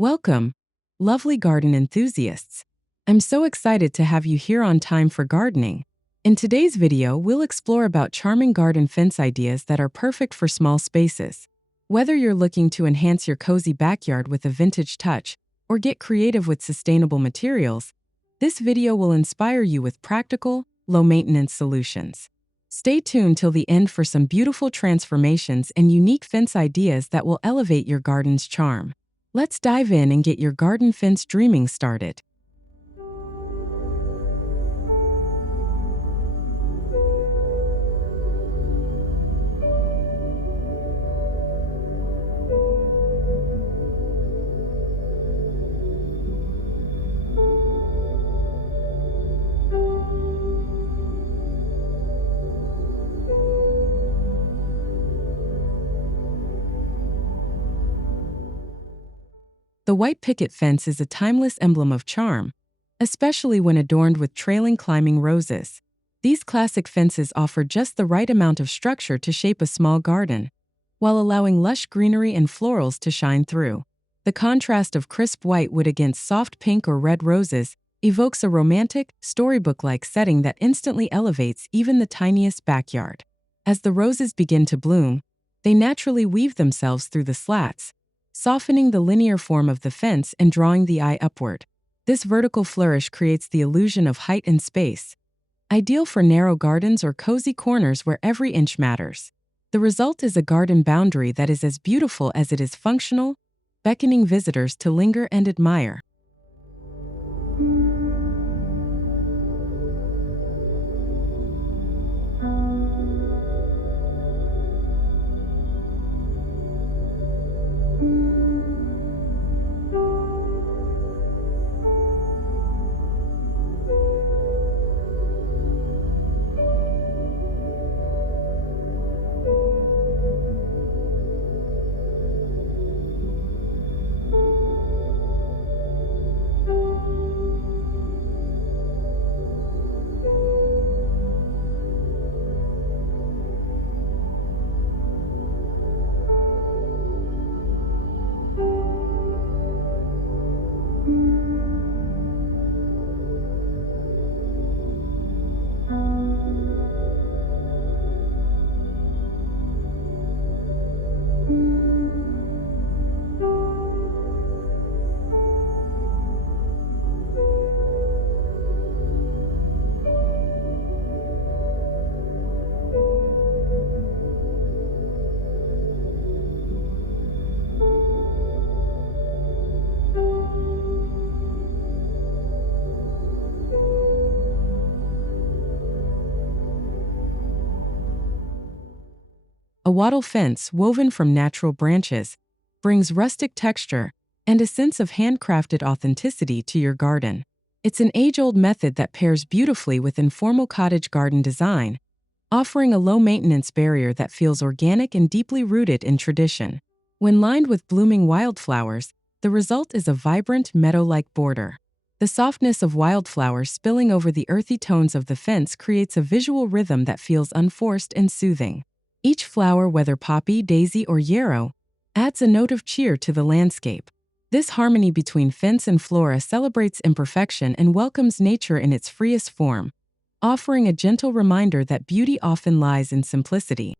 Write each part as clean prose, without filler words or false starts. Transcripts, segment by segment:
Welcome, lovely garden enthusiasts. I'm so excited to have you here on Time for Gardening. In today's video, we'll explore about charming garden fence ideas that are perfect for small spaces. Whether you're looking to enhance your cozy backyard with a vintage touch or get creative with sustainable materials, this video will inspire you with practical, low-maintenance solutions. Stay tuned till the end for some beautiful transformations and unique fence ideas that will elevate your garden's charm. Let's dive in and get your garden fence dreaming started. The white picket fence is a timeless emblem of charm, especially when adorned with trailing climbing roses. These classic fences offer just the right amount of structure to shape a small garden, while allowing lush greenery and florals to shine through. The contrast of crisp white wood against soft pink or red roses evokes a romantic, storybook-like setting that instantly elevates even the tiniest backyard. As the roses begin to bloom, they naturally weave themselves through the slats, softening the linear form of the fence and drawing the eye upward. This vertical flourish creates the illusion of height and space, ideal for narrow gardens or cozy corners where every inch matters. The result is a garden boundary that is as beautiful as it is functional, beckoning visitors to linger and admire. A wattle fence woven from natural branches brings rustic texture and a sense of handcrafted authenticity to your garden. It's an age-old method that pairs beautifully with informal cottage garden design, offering a low-maintenance barrier that feels organic and deeply rooted in tradition. When lined with blooming wildflowers, the result is a vibrant meadow-like border. The softness of wildflowers spilling over the earthy tones of the fence creates a visual rhythm that feels unforced and soothing. Each flower, whether poppy, daisy, or yarrow, adds a note of cheer to the landscape. This harmony between fence and flora celebrates imperfection and welcomes nature in its freest form, offering a gentle reminder that beauty often lies in simplicity.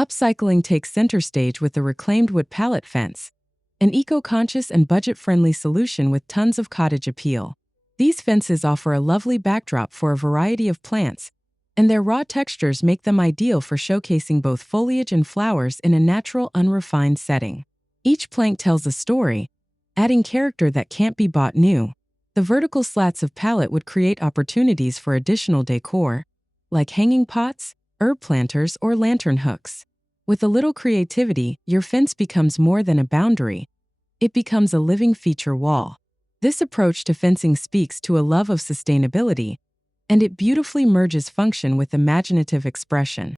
Upcycling takes center stage with the reclaimed wood pallet fence, an eco-conscious and budget-friendly solution with tons of cottage appeal. These fences offer a lovely backdrop for a variety of plants, and their raw textures make them ideal for showcasing both foliage and flowers in a natural, unrefined setting. Each plank tells a story, adding character that can't be bought new. The vertical slats of pallet would create opportunities for additional decor, like hanging pots, herb planters, or lantern hooks. With a little creativity, your fence becomes more than a boundary. It becomes a living feature wall. This approach to fencing speaks to a love of sustainability, and it beautifully merges function with imaginative expression.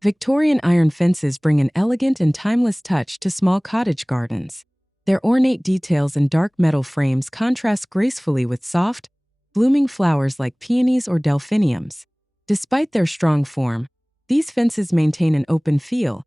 Victorian iron fences bring an elegant and timeless touch to small cottage gardens. Their ornate details and dark metal frames contrast gracefully with soft, blooming flowers like peonies or delphiniums. Despite their strong form, these fences maintain an open feel,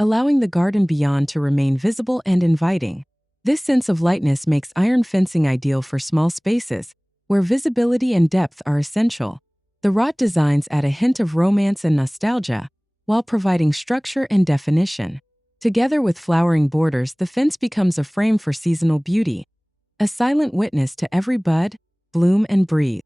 allowing the garden beyond to remain visible and inviting. This sense of lightness makes iron fencing ideal for small spaces, where visibility and depth are essential. The wrought designs add a hint of romance and nostalgia, while providing structure and definition. Together with flowering borders, the fence becomes a frame for seasonal beauty, a silent witness to every bud, bloom, and breathe.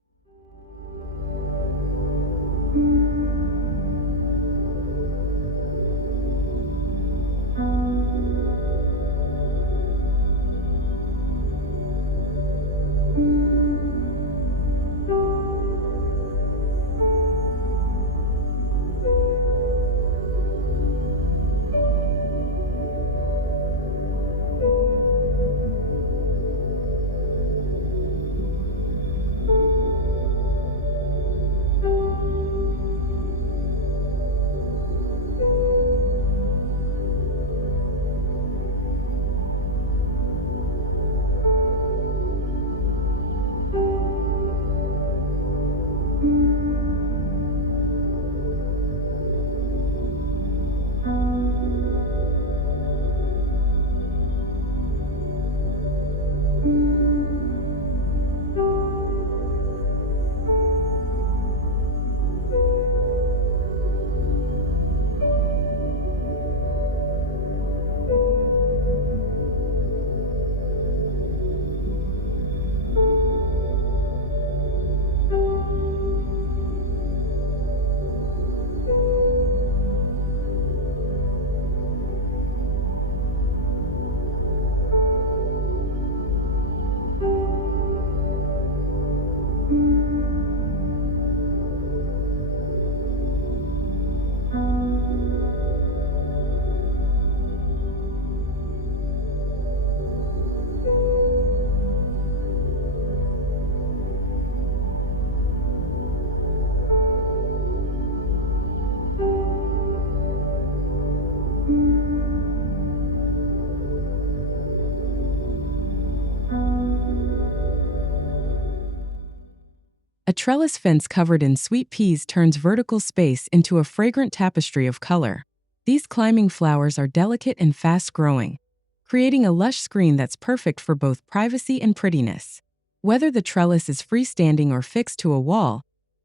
A trellis fence covered in sweet peas turns vertical space into a fragrant tapestry of color. These climbing flowers are delicate and fast-growing, creating a lush screen that's perfect for both privacy and prettiness. Whether the trellis is freestanding or fixed to a wall,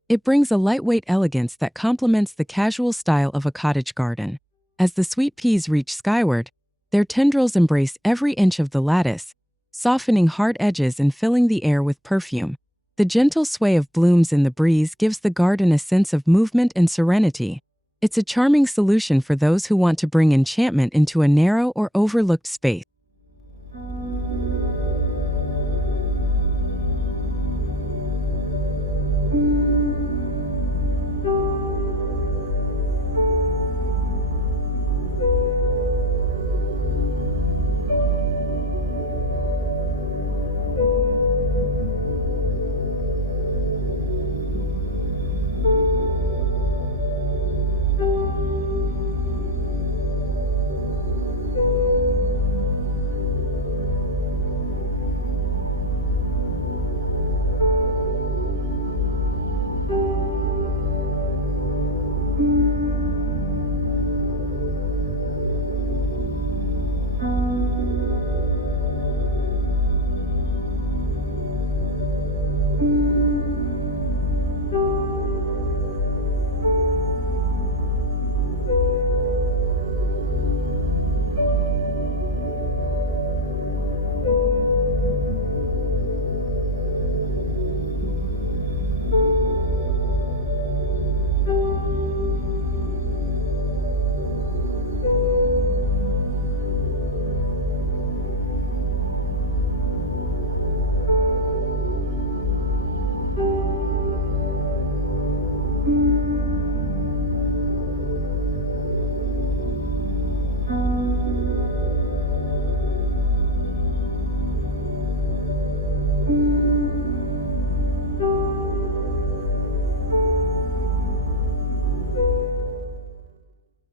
it brings a lightweight elegance that complements the casual style of a cottage garden. As the sweet peas reach skyward, their tendrils embrace every inch of the lattice, softening hard edges and filling the air with perfume. The gentle sway of blooms in the breeze gives the garden a sense of movement and serenity. It's a charming solution for those who want to bring enchantment into a narrow or overlooked space.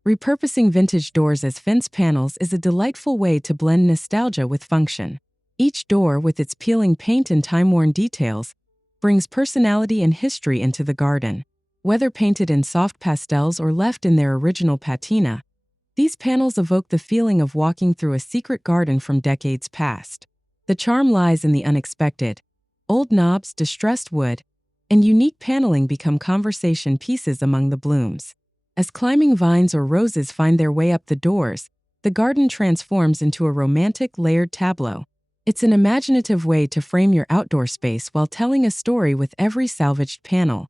Repurposing vintage doors as fence panels is a delightful way to blend nostalgia with function. Each door, with its peeling paint and time-worn details, brings personality and history into the garden. Whether painted in soft pastels or left in their original patina, these panels evoke the feeling of walking through a secret garden from decades past. The charm lies in the unexpected. Old knobs, distressed wood, and unique paneling become conversation pieces among the blooms. As climbing vines or roses find their way up the doors, the garden transforms into a romantic, layered tableau. It's an imaginative way to frame your outdoor space while telling a story with every salvaged panel.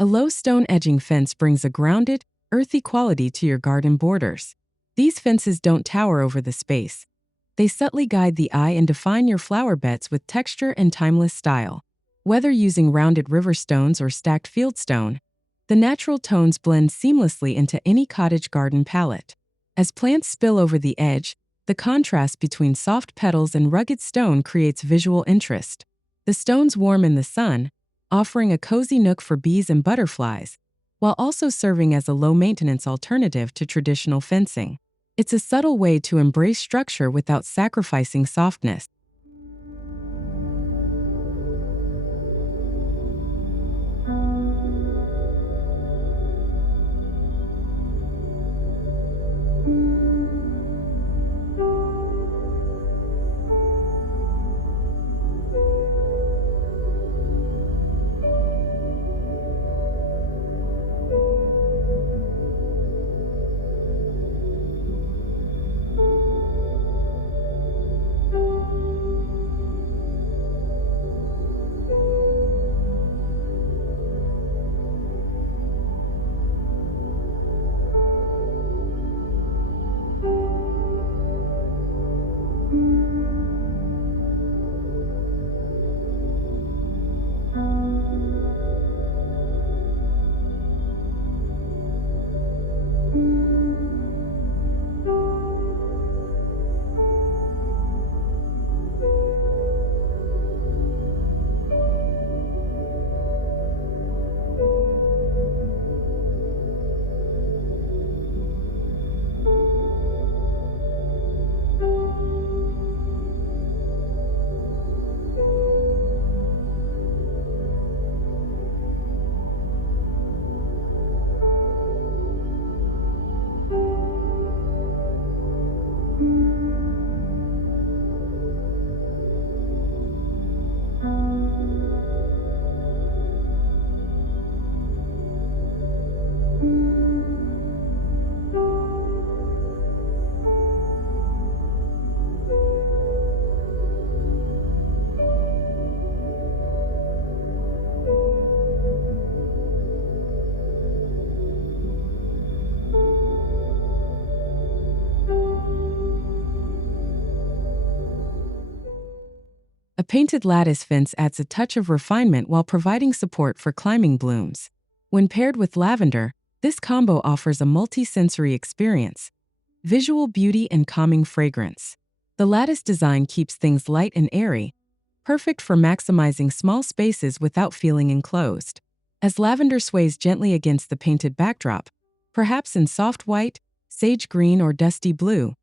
A low stone edging fence brings a grounded, earthy quality to your garden borders. These fences don't tower over the space. They subtly guide the eye and define your flower beds with texture and timeless style. Whether using rounded river stones or stacked fieldstone, the natural tones blend seamlessly into any cottage garden palette. As plants spill over the edge, the contrast between soft petals and rugged stone creates visual interest. The stones warm in the sun, offering a cozy nook for bees and butterflies, while also serving as a low-maintenance alternative to traditional fencing. It's a subtle way to embrace structure without sacrificing softness. A painted lattice fence adds a touch of refinement while providing support for climbing blooms. When paired with lavender, this combo offers a multi-sensory experience: visual beauty and calming fragrance. The lattice design keeps things light and airy, perfect for maximizing small spaces without feeling enclosed. As lavender sways gently against the painted backdrop, perhaps in soft white, sage green, or dusty blue,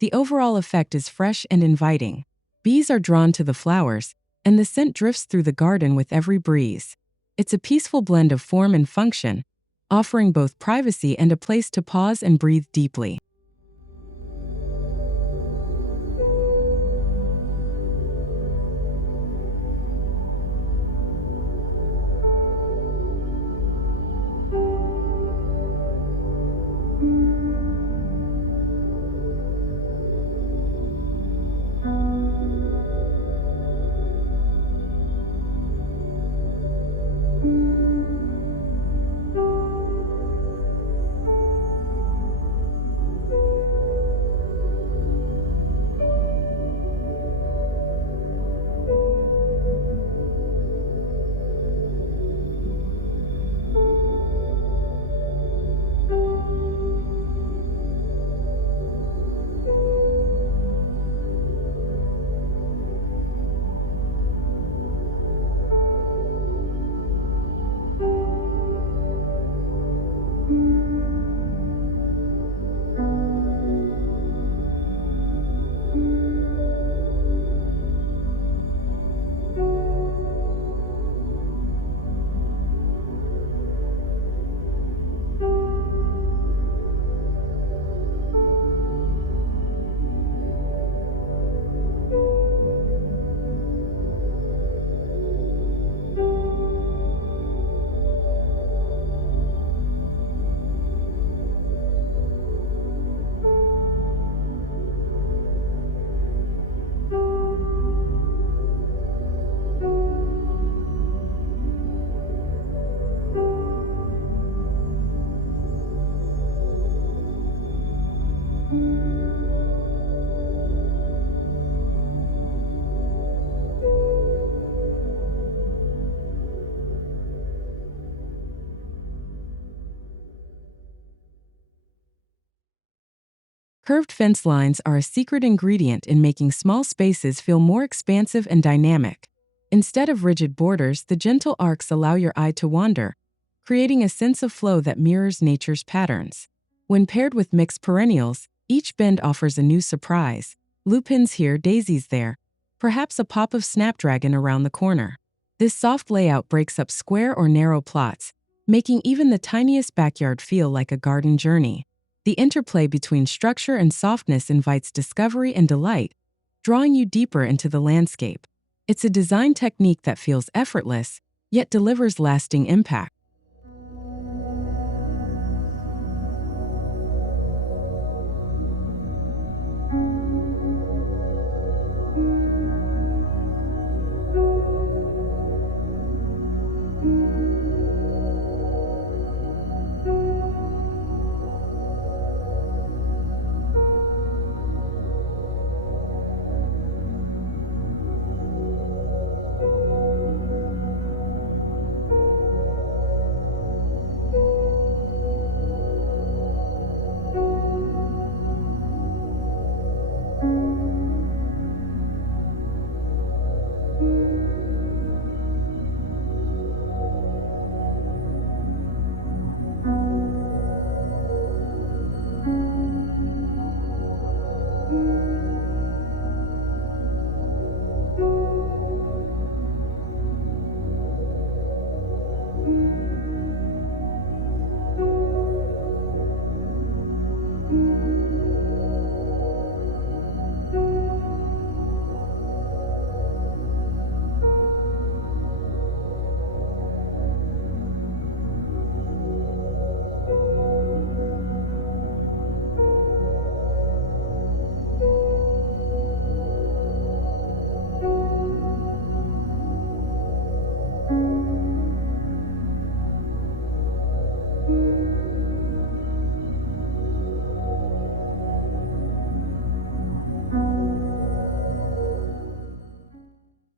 the overall effect is fresh and inviting. Bees are drawn to the flowers, and the scent drifts through the garden with every breeze. It's a peaceful blend of form and function, offering both privacy and a place to pause and breathe deeply. Curved fence lines are a secret ingredient in making small spaces feel more expansive and dynamic. Instead of rigid borders, the gentle arcs allow your eye to wander, creating a sense of flow that mirrors nature's patterns. When paired with mixed perennials, each bend offers a new surprise. Lupins here, daisies there, perhaps a pop of snapdragon around the corner. This soft layout breaks up square or narrow plots, making even the tiniest backyard feel like a garden journey. The interplay between structure and softness invites discovery and delight, drawing you deeper into the landscape. It's a design technique that feels effortless, yet delivers lasting impact.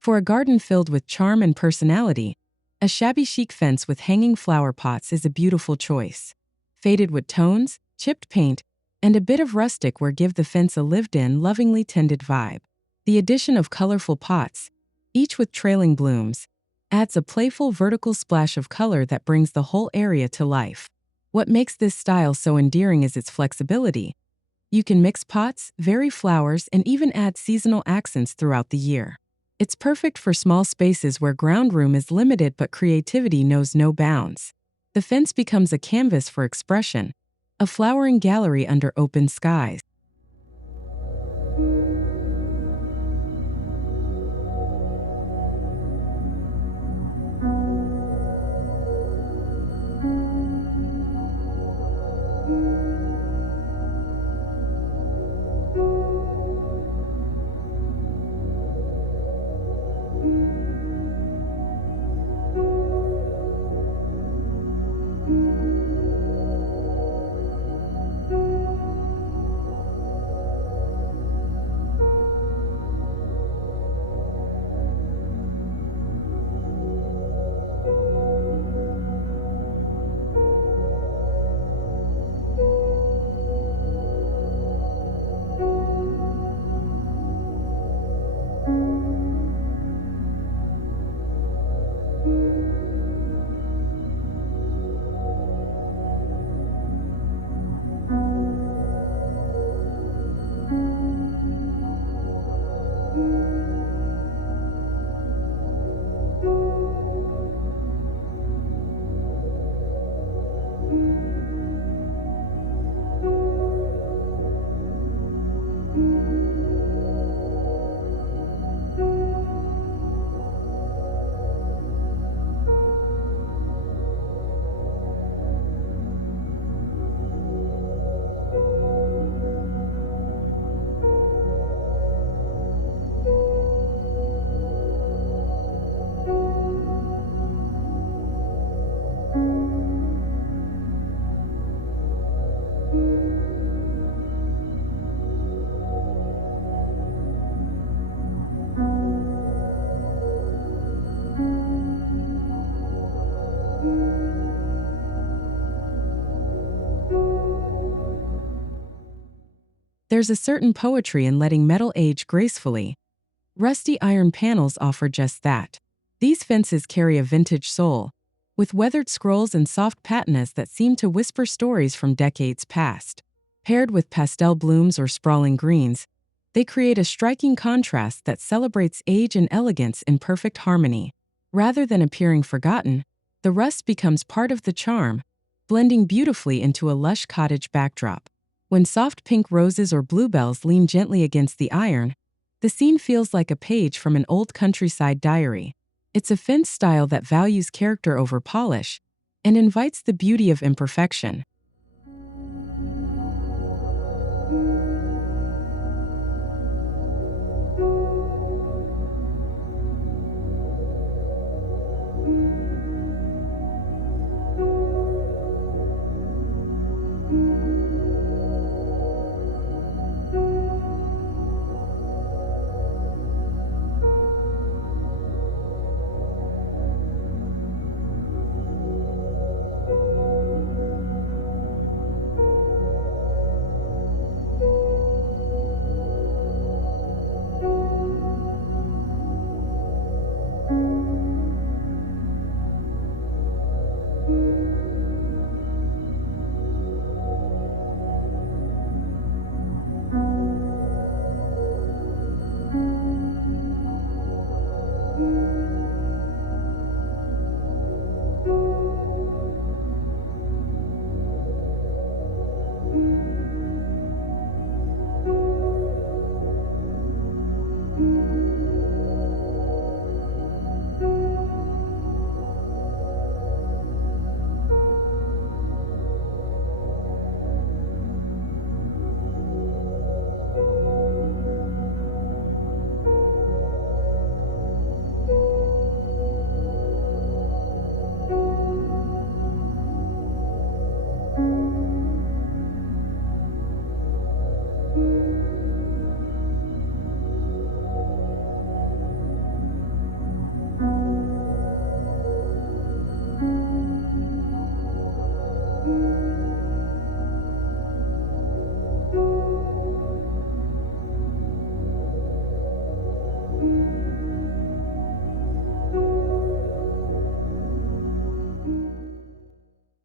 For a garden filled with charm and personality, a shabby chic fence with hanging flower pots is a beautiful choice. Faded wood tones, chipped paint, and a bit of rustic wear give the fence a lived-in, lovingly tended vibe. The addition of colorful pots, each with trailing blooms, adds a playful vertical splash of color that brings the whole area to life. What makes this style so endearing is its flexibility. You can mix pots, vary flowers, and even add seasonal accents throughout the year. It's perfect for small spaces where ground room is limited but creativity knows no bounds. The fence becomes a canvas for expression, a flowering gallery under open skies. There's a certain poetry in letting metal age gracefully. Rusty iron panels offer just that. These fences carry a vintage soul, with weathered scrolls and soft patinas that seem to whisper stories from decades past. Paired with pastel blooms or sprawling greens, they create a striking contrast that celebrates age and elegance in perfect harmony. Rather than appearing forgotten, the rust becomes part of the charm, blending beautifully into a lush cottage backdrop. When soft pink roses or bluebells lean gently against the iron, the scene feels like a page from an old countryside diary. It's a fence style that values character over polish and invites the beauty of imperfection.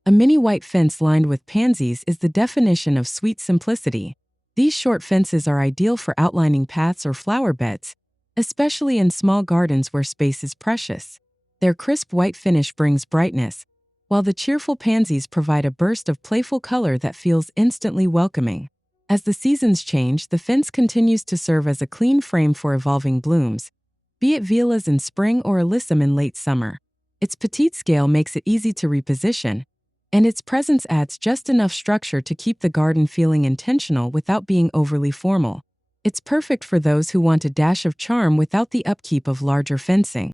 A mini white fence lined with pansies is the definition of sweet simplicity. These short fences are ideal for outlining paths or flower beds, especially in small gardens where space is precious. Their crisp white finish brings brightness, while the cheerful pansies provide a burst of playful color that feels instantly welcoming. As the seasons change, the fence continues to serve as a clean frame for evolving blooms, be it violas in spring or alyssum in late summer. Its petite scale makes it easy to reposition, and its presence adds just enough structure to keep the garden feeling intentional without being overly formal. It's perfect for those who want a dash of charm without the upkeep of larger fencing.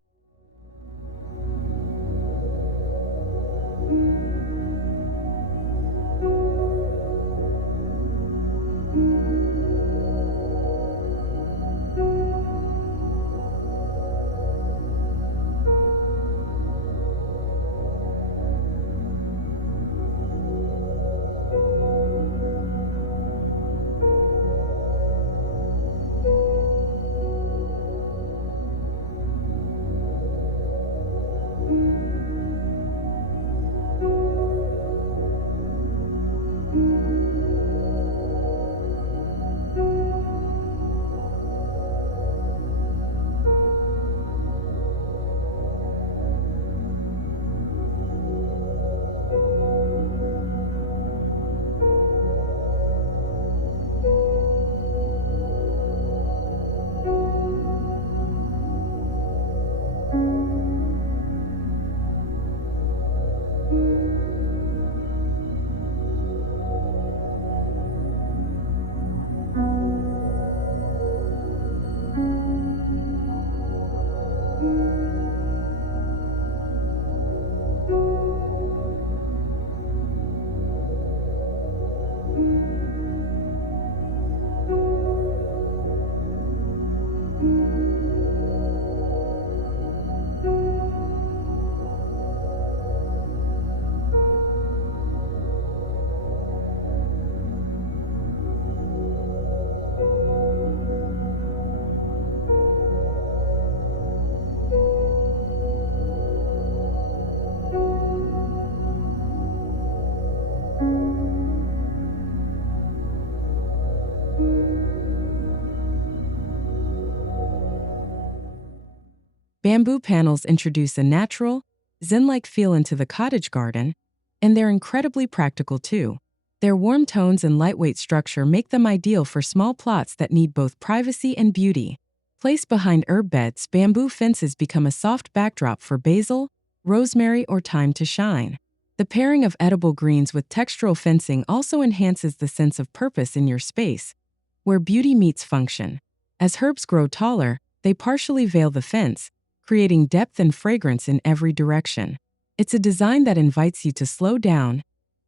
Bamboo panels introduce a natural, zen-like feel into the cottage garden, and they're incredibly practical too. Their warm tones and lightweight structure make them ideal for small plots that need both privacy and beauty. Placed behind herb beds, bamboo fences become a soft backdrop for basil, rosemary, or thyme to shine. The pairing of edible greens with textural fencing also enhances the sense of purpose in your space, where beauty meets function. As herbs grow taller, they partially veil the fence, creating depth and fragrance in every direction. It's a design that invites you to slow down,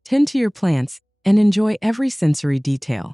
tend to your plants, and enjoy every sensory detail.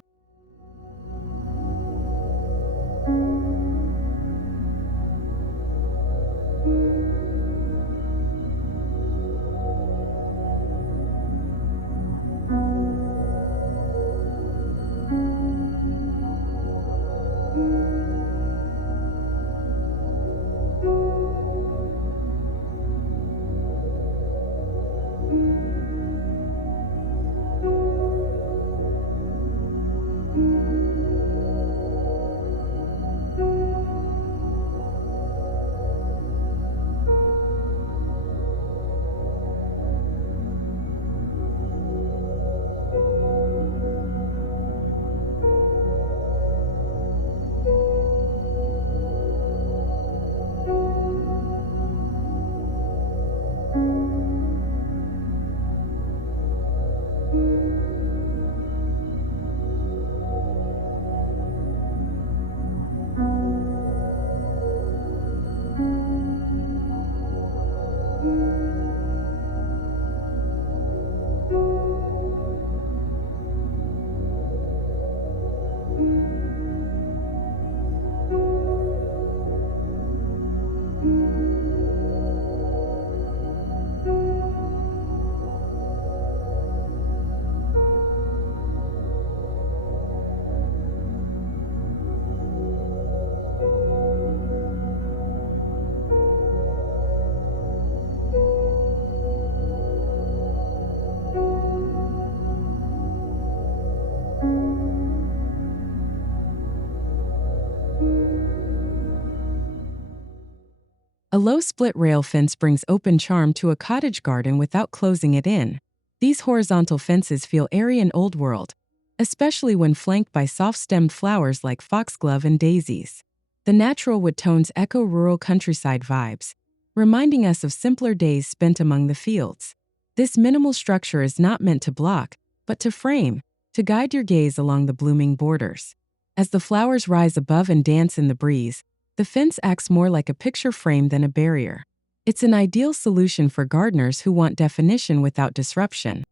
A low split rail fence brings open charm to a cottage garden without closing it in. These horizontal fences feel airy and old world, especially when flanked by soft-stemmed flowers like foxglove and daisies. The natural wood tones echo rural countryside vibes, reminding us of simpler days spent among the fields. This minimal structure is not meant to block, but to frame, to guide your gaze along the blooming borders. As the flowers rise above and dance in the breeze, the fence acts more like a picture frame than a barrier. It's an ideal solution for gardeners who want definition without disruption.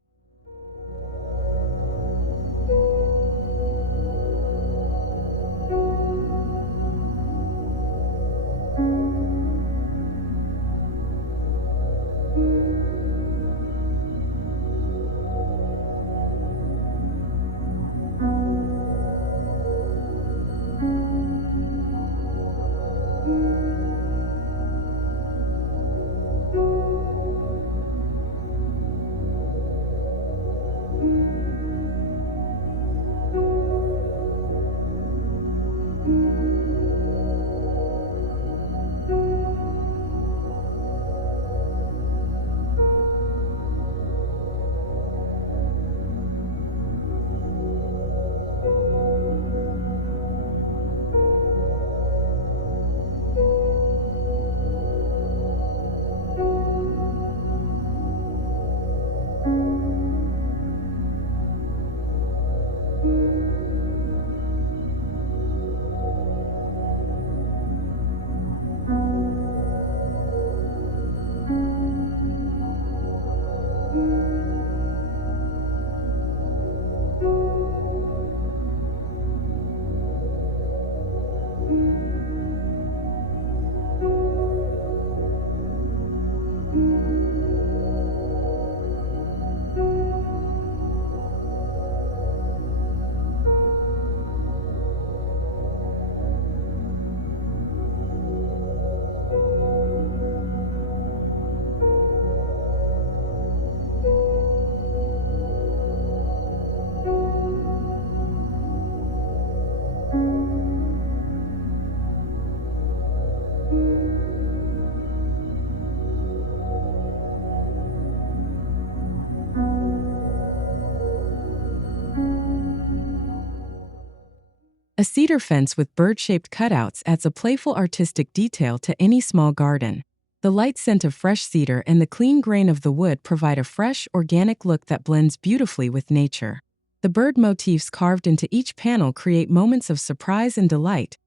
A cedar fence with bird-shaped cutouts adds a playful artistic detail to any small garden. The light scent of fresh cedar and the clean grain of the wood provide a fresh, organic look that blends beautifully with nature. The bird motifs carved into each panel create moments of surprise and delight,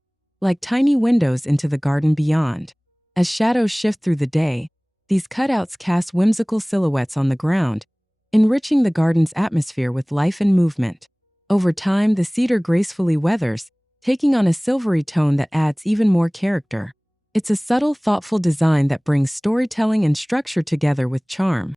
like tiny windows into the garden beyond. As shadows shift through the day, these cutouts cast whimsical silhouettes on the ground, enriching the garden's atmosphere with life and movement. Over time, the cedar gracefully weathers, taking on a silvery tone that adds even more character. It's a subtle, thoughtful design that brings storytelling and structure together with charm.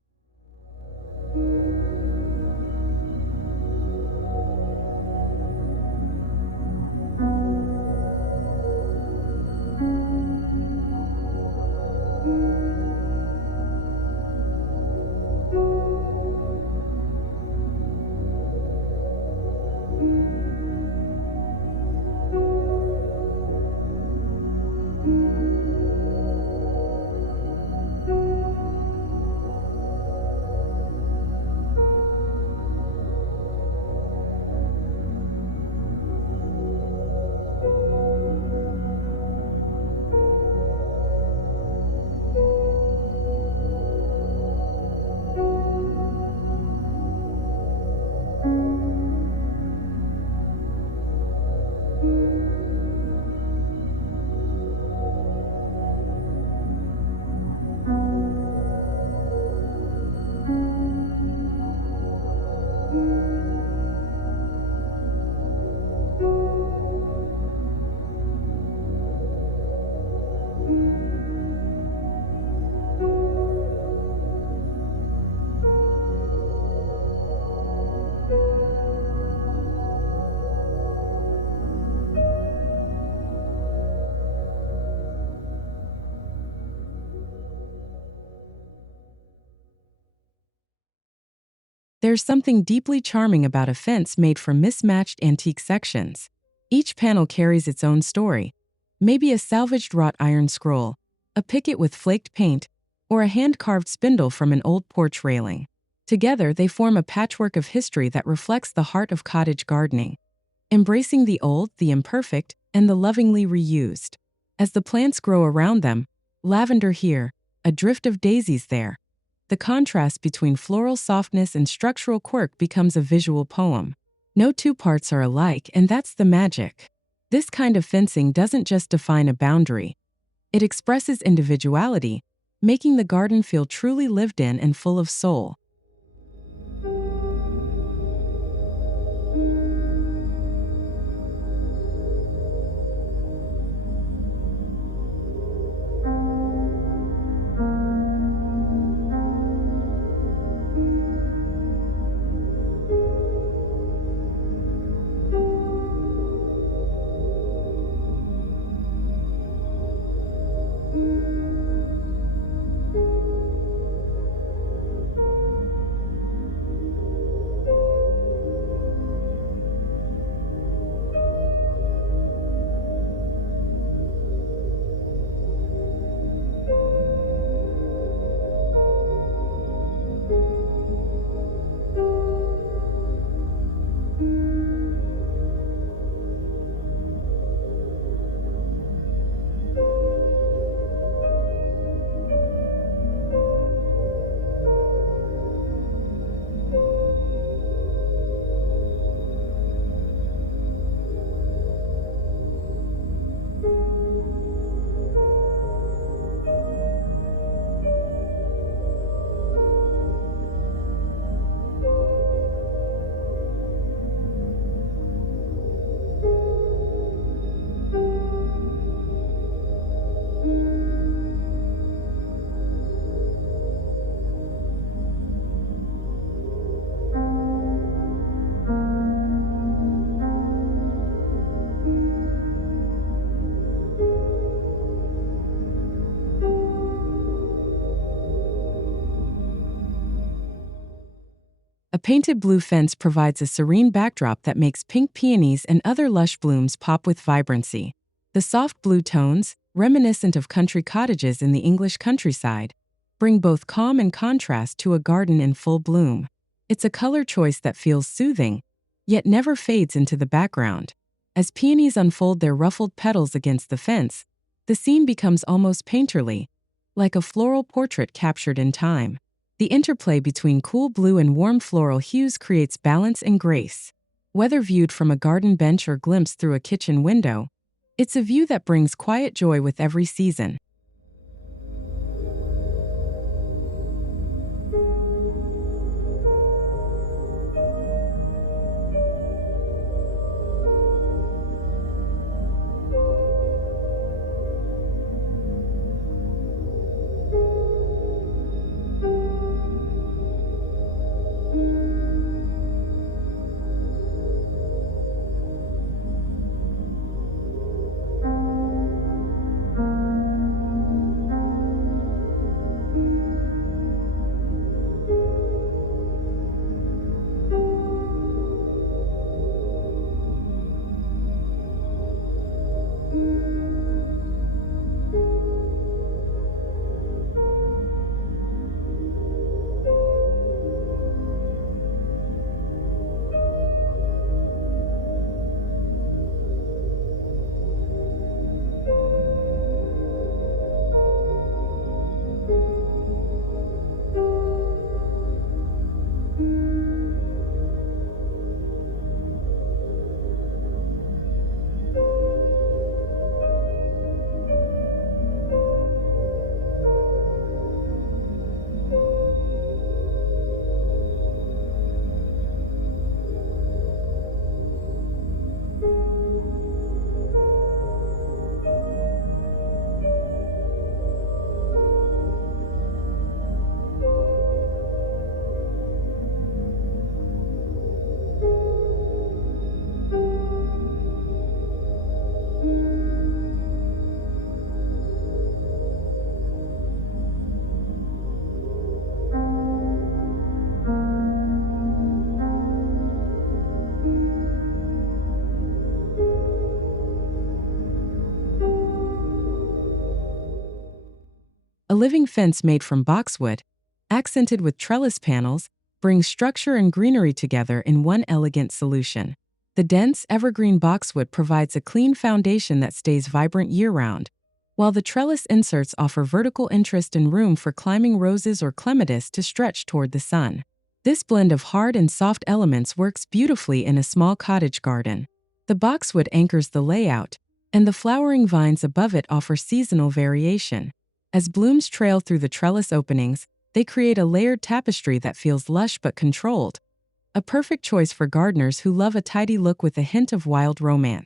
There's something deeply charming about a fence made from mismatched antique sections. Each panel carries its own story, maybe a salvaged wrought iron scroll, a picket with flaked paint, or a hand-carved spindle from an old porch railing. Together, they form a patchwork of history that reflects the heart of cottage gardening, embracing the old, the imperfect, and the lovingly reused. As the plants grow around them, lavender here, a drift of daisies there, the contrast between floral softness and structural quirk becomes a visual poem. No two parts are alike, and that's the magic. This kind of fencing doesn't just define a boundary. It expresses individuality, making the garden feel truly lived in and full of soul. A painted blue fence provides a serene backdrop that makes pink peonies and other lush blooms pop with vibrancy. The soft blue tones, reminiscent of country cottages in the English countryside, bring both calm and contrast to a garden in full bloom. It's a color choice that feels soothing, yet never fades into the background. As peonies unfold their ruffled petals against the fence, the scene becomes almost painterly, like a floral portrait captured in time. The interplay between cool blue and warm floral hues creates balance and grace. Whether viewed from a garden bench or glimpsed through a kitchen window, it's a view that brings quiet joy with every season. A living fence made from boxwood, accented with trellis panels, brings structure and greenery together in one elegant solution. The dense, evergreen boxwood provides a clean foundation that stays vibrant year-round, while the trellis inserts offer vertical interest and room for climbing roses or clematis to stretch toward the sun. This blend of hard and soft elements works beautifully in a small cottage garden. The boxwood anchors the layout, and the flowering vines above it offer seasonal variation. As blooms trail through the trellis openings, they create a layered tapestry that feels lush but controlled. A perfect choice for gardeners who love a tidy look with a hint of wild romance.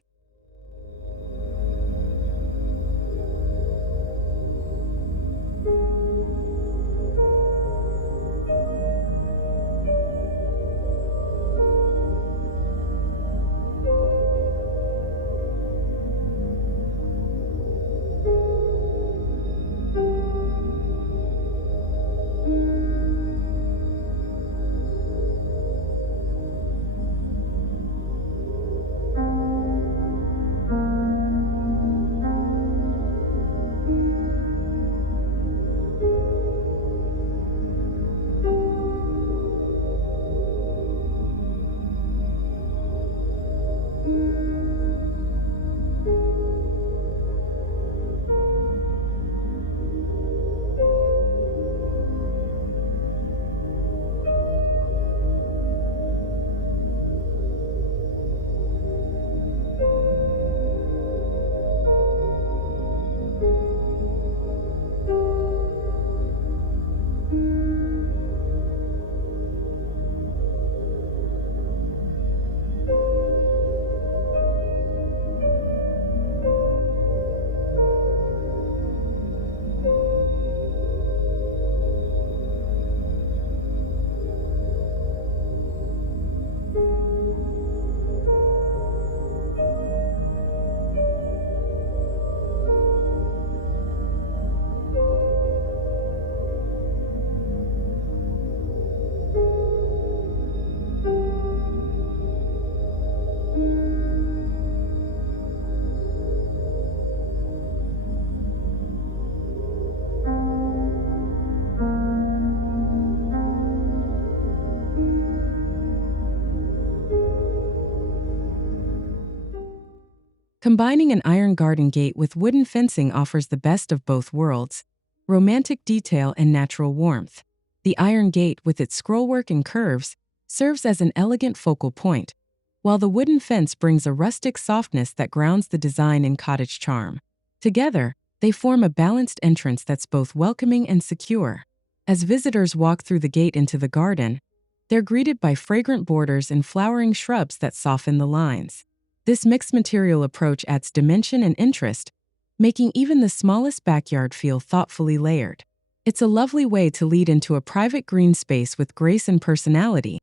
Combining an iron garden gate with wooden fencing offers the best of both worlds: romantic detail and natural warmth. The iron gate, with its scrollwork and curves, serves as an elegant focal point, while the wooden fence brings a rustic softness that grounds the design in cottage charm. Together, they form a balanced entrance that's both welcoming and secure. As visitors walk through the gate into the garden, they're greeted by fragrant borders and flowering shrubs that soften the lines. This mixed material approach adds dimension and interest, making even the smallest backyard feel thoughtfully layered. It's a lovely way to lead into a private green space with grace and personality.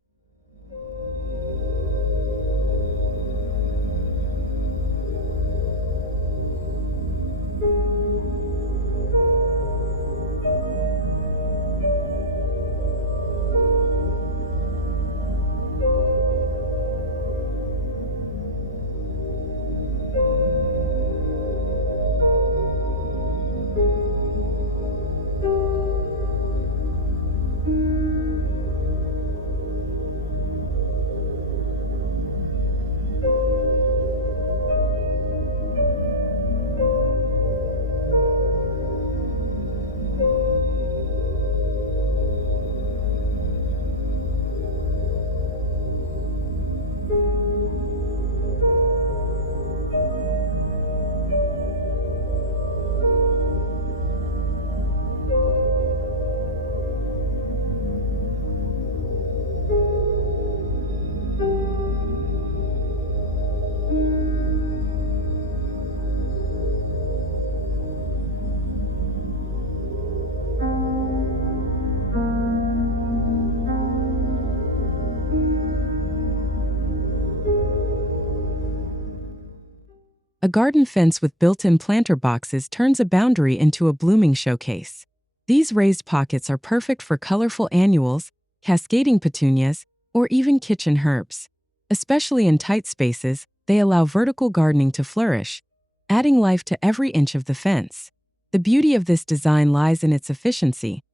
A garden fence with built-in planter boxes turns a boundary into a blooming showcase. These raised pockets are perfect for colorful annuals, cascading petunias, or even kitchen herbs. Especially in tight spaces, they allow vertical gardening to flourish, adding life to every inch of the fence. The beauty of this design lies in its efficiency.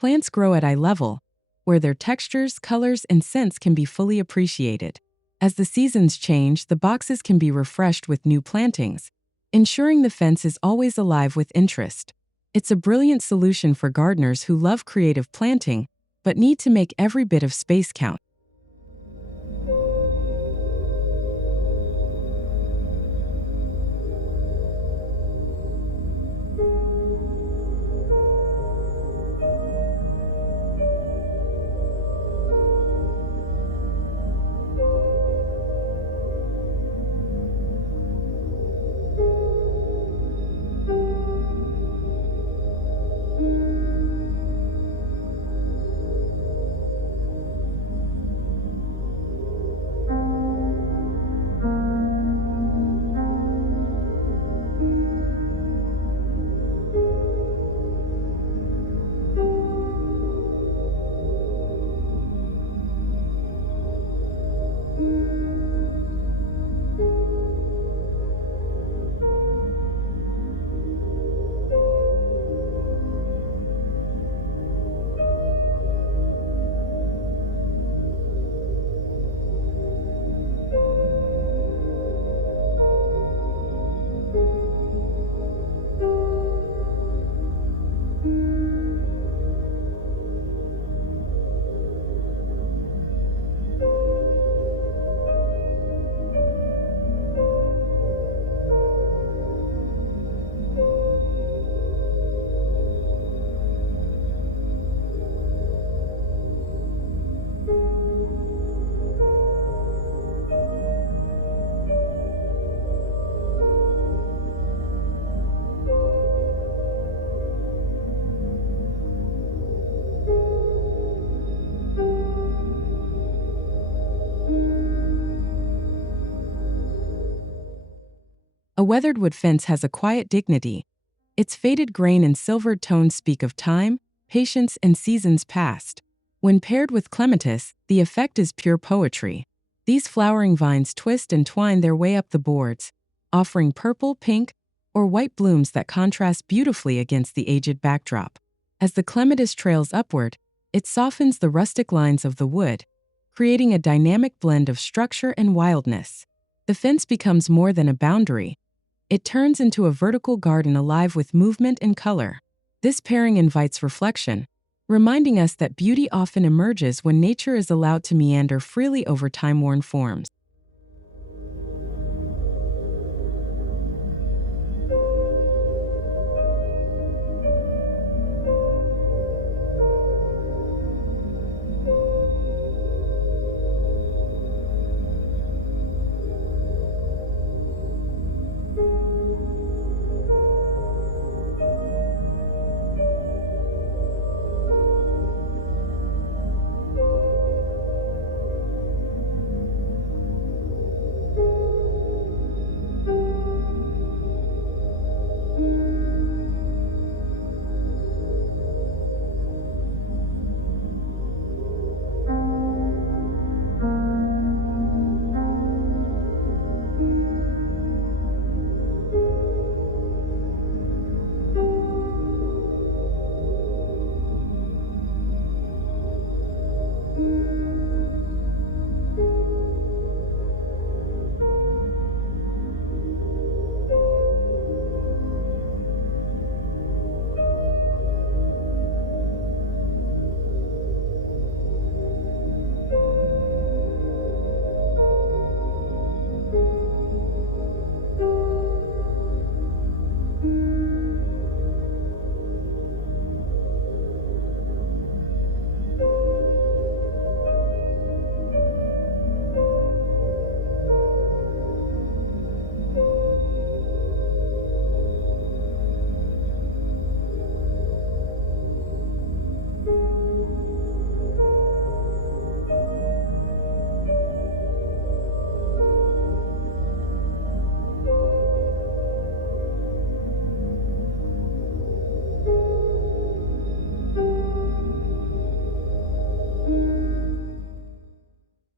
Plants grow at eye level, where their textures, colors, and scents can be fully appreciated. As the seasons change, the boxes can be refreshed with new plantings, ensuring the fence is always alive with interest. It's a brilliant solution for gardeners who love creative planting, but need to make every bit of space count. A weathered wood fence has a quiet dignity. Its faded grain and silvered tones speak of time, patience, and seasons past. When paired with clematis, the effect is pure poetry. These flowering vines twist and twine their way up the boards, offering purple, pink, or white blooms that contrast beautifully against the aged backdrop. As the clematis trails upward, it softens the rustic lines of the wood, creating a dynamic blend of structure and wildness. The fence becomes more than a boundary. It turns into a vertical garden alive with movement and color. This pairing invites reflection, reminding us that beauty often emerges when nature is allowed to meander freely over time-worn forms.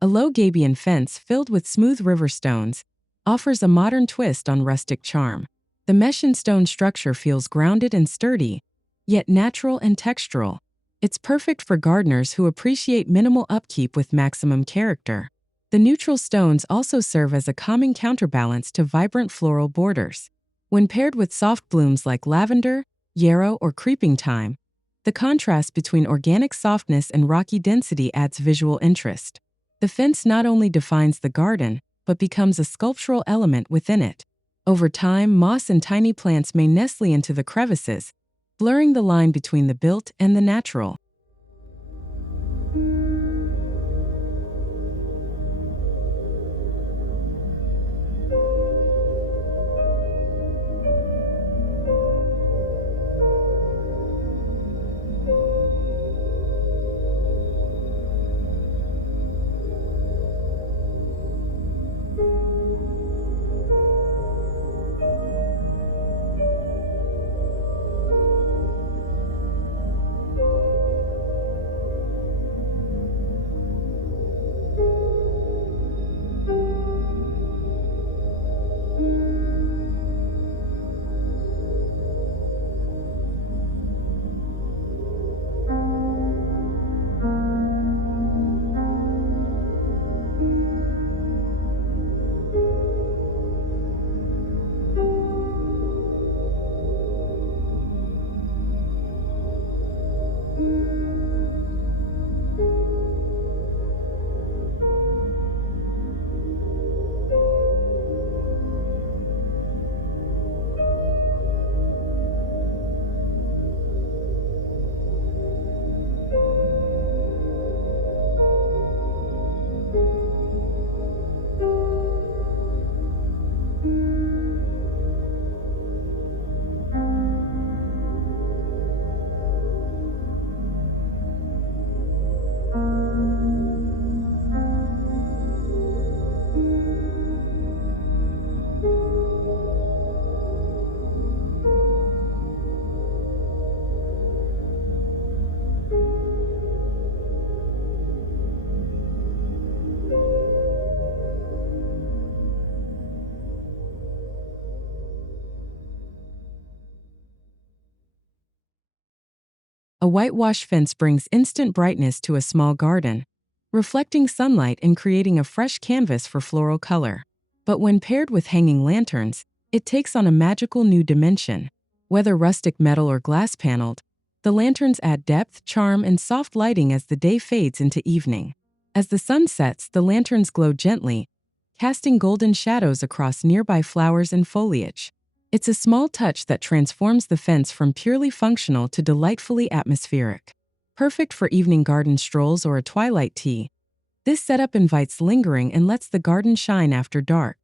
A low Gabion fence filled with smooth river stones offers a modern twist on rustic charm. The mesh and stone structure feels grounded and sturdy, yet natural and textural. It's perfect for gardeners who appreciate minimal upkeep with maximum character. The neutral stones also serve as a calming counterbalance to vibrant floral borders. When paired with soft blooms like lavender, yarrow, or creeping thyme, the contrast between organic softness and rocky density adds visual interest. The fence not only defines the garden, but becomes a sculptural element within it. Over time, moss and tiny plants may nestle into the crevices, blurring the line between the built and the natural. A whitewashed fence brings instant brightness to a small garden, reflecting sunlight and creating a fresh canvas for floral color. But when paired with hanging lanterns, it takes on a magical new dimension. Whether rustic metal or glass paneled, the lanterns add depth, charm, and soft lighting as the day fades into evening. As the sun sets, the lanterns glow gently, casting golden shadows across nearby flowers and foliage. It's a small touch that transforms the fence from purely functional to delightfully atmospheric. Perfect for evening garden strolls or a twilight tea, this setup invites lingering and lets the garden shine after dark.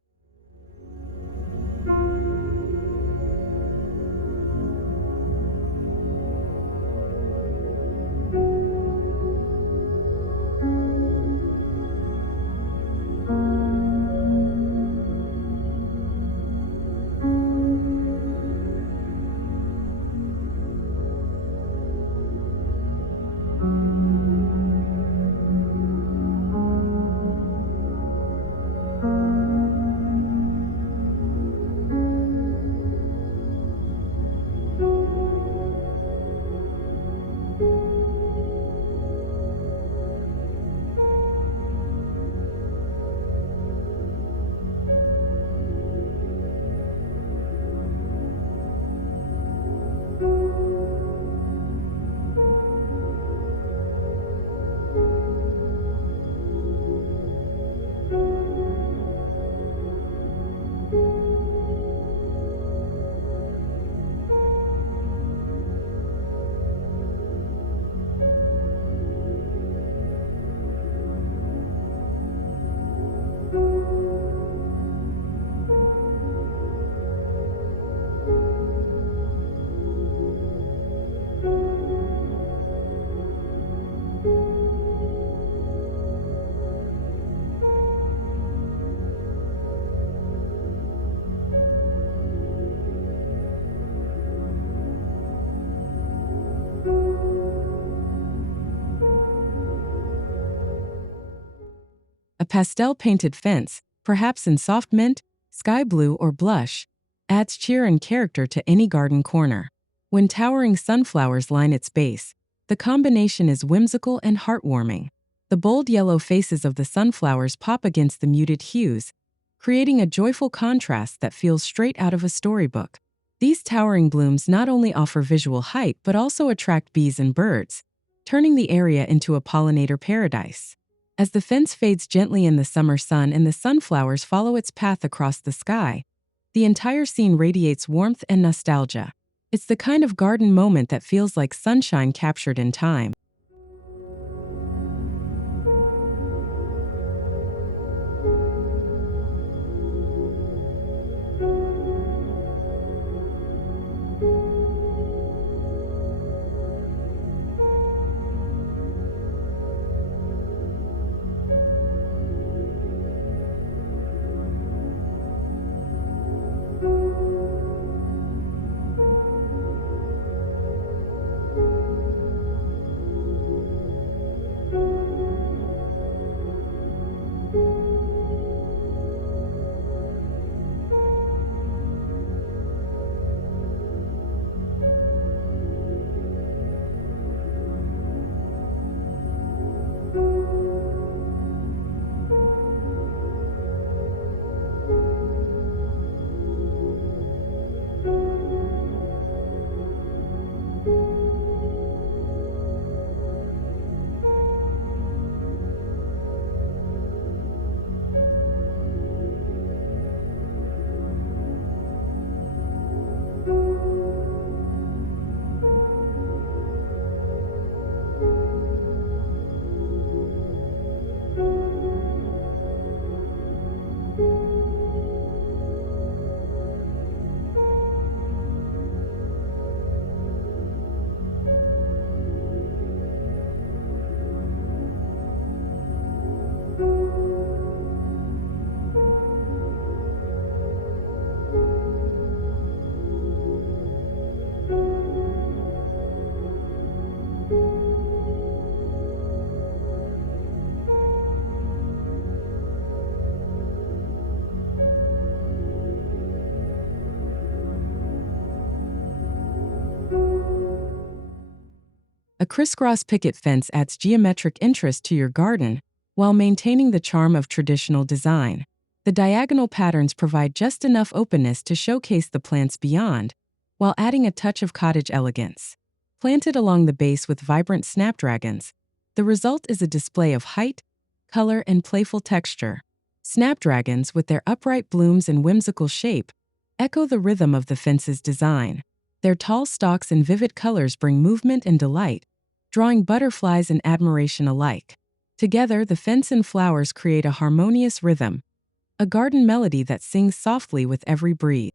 A pastel-painted fence, perhaps in soft mint, sky blue, or blush, adds cheer and character to any garden corner. When towering sunflowers line its base, the combination is whimsical and heartwarming. The bold yellow faces of the sunflowers pop against the muted hues, creating a joyful contrast that feels straight out of a storybook. These towering blooms not only offer visual height but also attract bees and birds, turning the area into a pollinator paradise. As the fence fades gently in the summer sun and the sunflowers follow its path across the sky, the entire scene radiates warmth and nostalgia. It's the kind of garden moment that feels like sunshine captured in time. A crisscross picket fence adds geometric interest to your garden while maintaining the charm of traditional design. The diagonal patterns provide just enough openness to showcase the plants beyond, while adding a touch of cottage elegance. Planted along the base with vibrant snapdragons, the result is a display of height, color, and playful texture. Snapdragons, with their upright blooms and whimsical shape, echo the rhythm of the fence's design. Their tall stalks and vivid colors bring movement and delight, drawing butterflies and admiration alike. Together, the fence and flowers create a harmonious rhythm, a garden melody that sings softly with every breeze.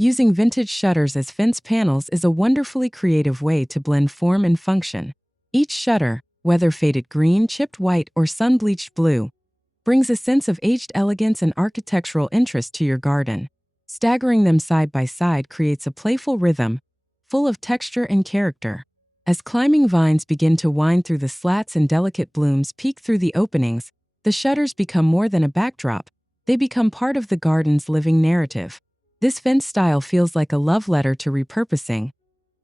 Using vintage shutters as fence panels is a wonderfully creative way to blend form and function. Each shutter, whether faded green, chipped white, or sun-bleached blue, brings a sense of aged elegance and architectural interest to your garden. Staggering them side by side creates a playful rhythm, full of texture and character. As climbing vines begin to wind through the slats and delicate blooms peek through the openings, the shutters become more than a backdrop. They become part of the garden's living narrative. This fence style feels like a love letter to repurposing,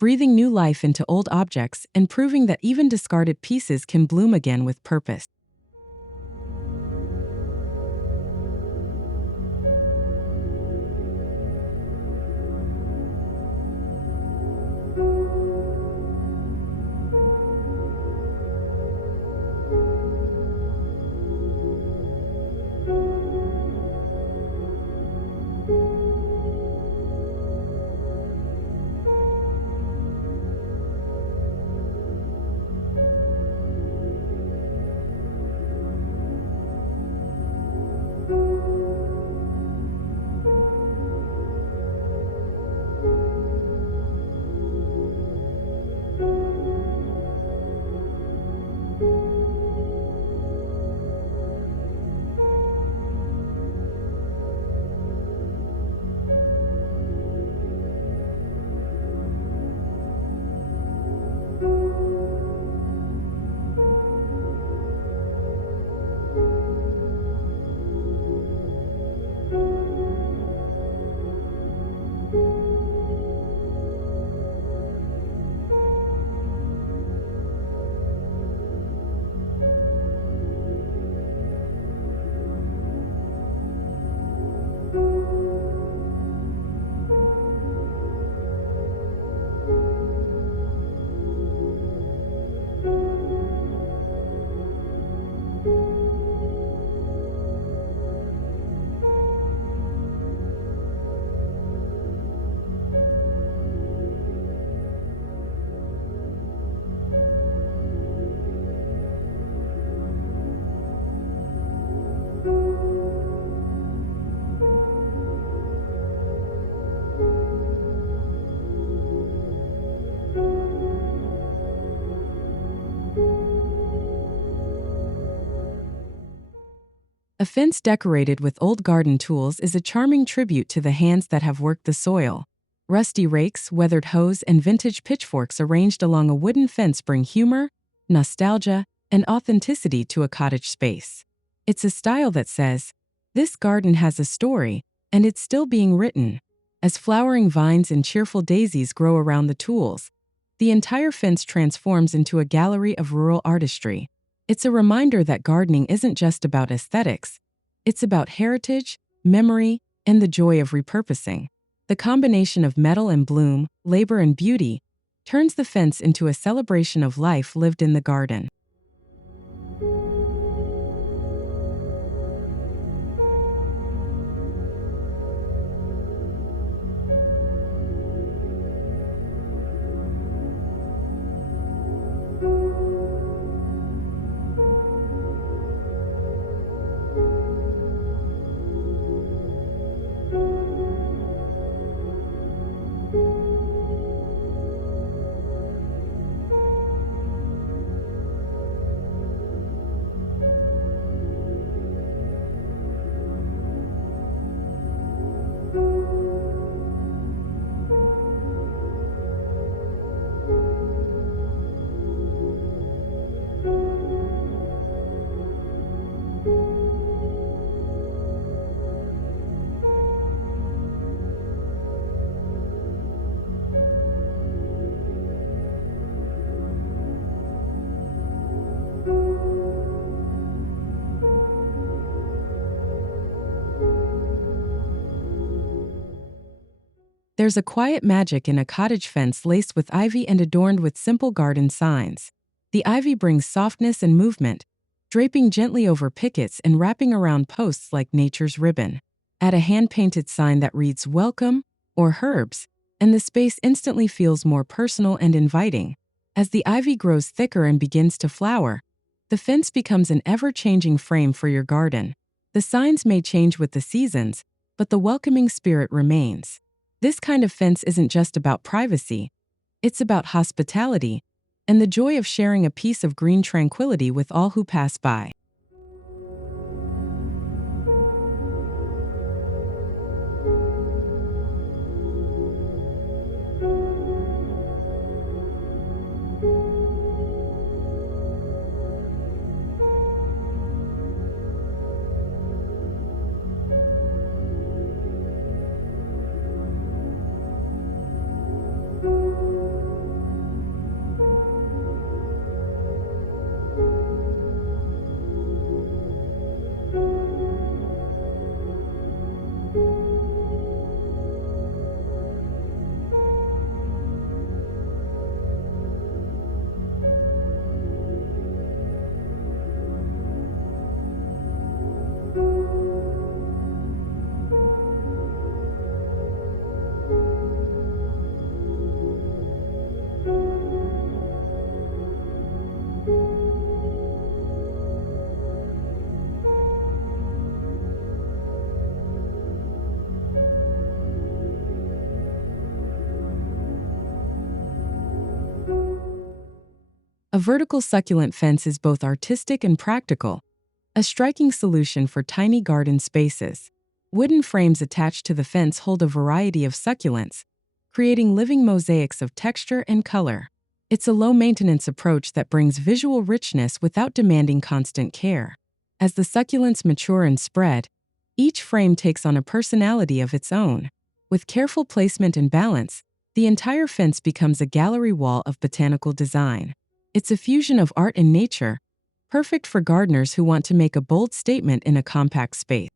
breathing new life into old objects and proving that even discarded pieces can bloom again with purpose. A fence decorated with old garden tools is a charming tribute to the hands that have worked the soil. Rusty rakes, weathered hoes, and vintage pitchforks arranged along a wooden fence bring humor, nostalgia, and authenticity to a cottage space. It's a style that says, "This garden has a story, and it's still being written." As flowering vines and cheerful daisies grow around the tools, the entire fence transforms into a gallery of rural artistry. It's a reminder that gardening isn't just about aesthetics. It's about heritage, memory, and the joy of repurposing. The combination of metal and bloom, labor and beauty, turns the fence into a celebration of life lived in the garden. There's a quiet magic in a cottage fence laced with ivy and adorned with simple garden signs. The ivy brings softness and movement, draping gently over pickets and wrapping around posts like nature's ribbon. Add a hand-painted sign that reads "Welcome" or "Herbs," and the space instantly feels more personal and inviting. As the ivy grows thicker and begins to flower, the fence becomes an ever-changing frame for your garden. The signs may change with the seasons, but the welcoming spirit remains. This kind of fence isn't just about privacy, it's about hospitality and the joy of sharing a piece of green tranquility with all who pass by. A vertical succulent fence is both artistic and practical, a striking solution for tiny garden spaces. Wooden frames attached to the fence hold a variety of succulents, creating living mosaics of texture and color. It's a low-maintenance approach that brings visual richness without demanding constant care. As the succulents mature and spread, each frame takes on a personality of its own. With careful placement and balance, the entire fence becomes a gallery wall of botanical design. It's a fusion of art and nature, perfect for gardeners who want to make a bold statement in a compact space.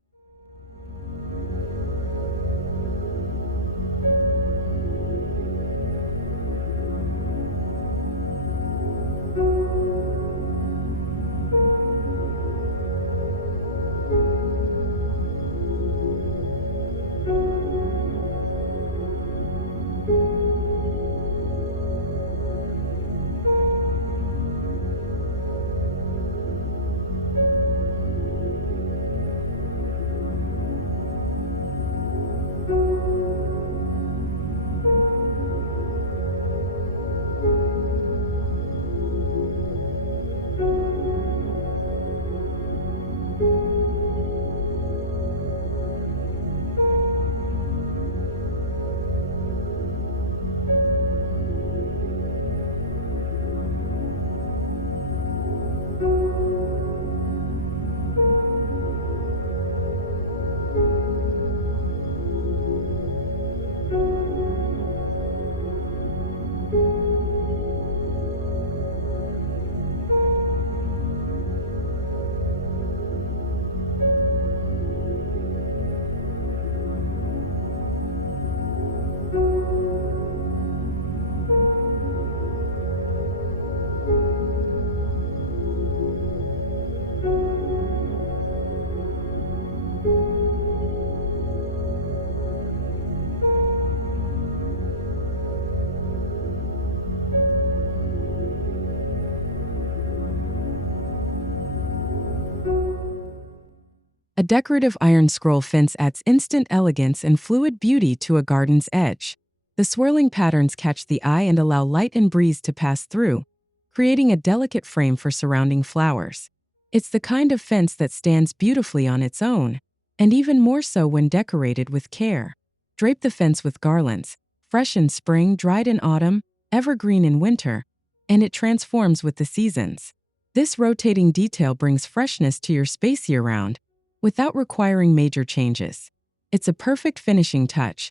A decorative iron scroll fence adds instant elegance and fluid beauty to a garden's edge. The swirling patterns catch the eye and allow light and breeze to pass through, creating a delicate frame for surrounding flowers. It's the kind of fence that stands beautifully on its own, and even more so when decorated with care. Drape the fence with garlands, fresh in spring, dried in autumn, evergreen in winter, and it transforms with the seasons. This rotating detail brings freshness to your space year-round, without requiring major changes. It's a perfect finishing touch,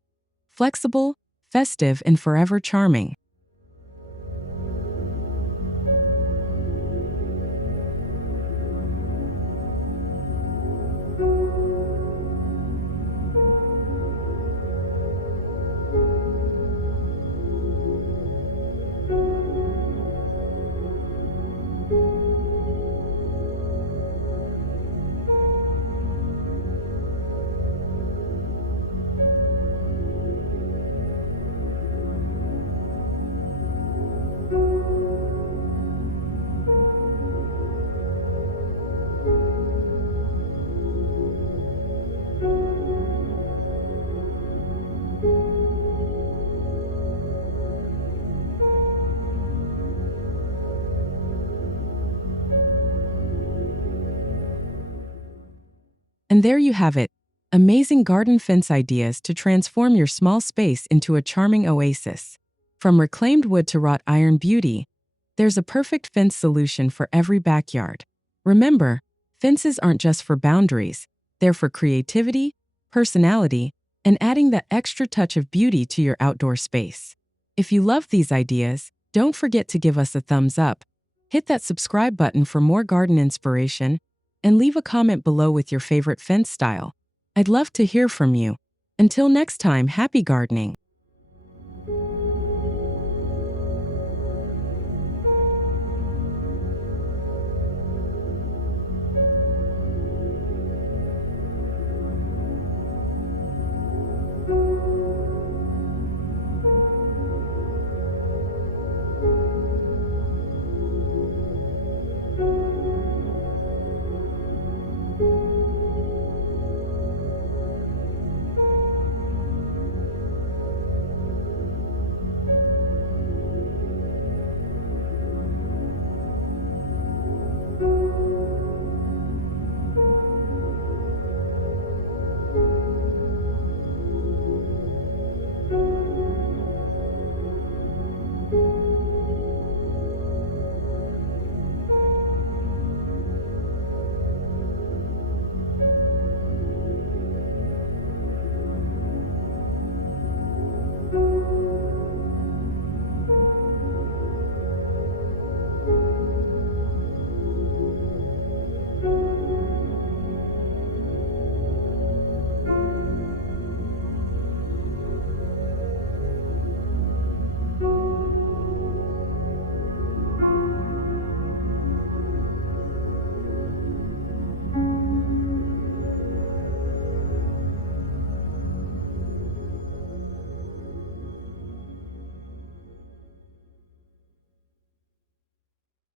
flexible, festive, and forever charming. And there you have it, amazing garden fence ideas to transform your small space into a charming oasis. From reclaimed wood to wrought iron beauty, there's a perfect fence solution for every backyard. Remember, fences aren't just for boundaries, they're for creativity, personality, and adding that extra touch of beauty to your outdoor space. If you love these ideas, don't forget to give us a thumbs up, hit that subscribe button for more garden inspiration, and leave a comment below with your favorite fence style. I'd love to hear from you. Until next time, happy gardening!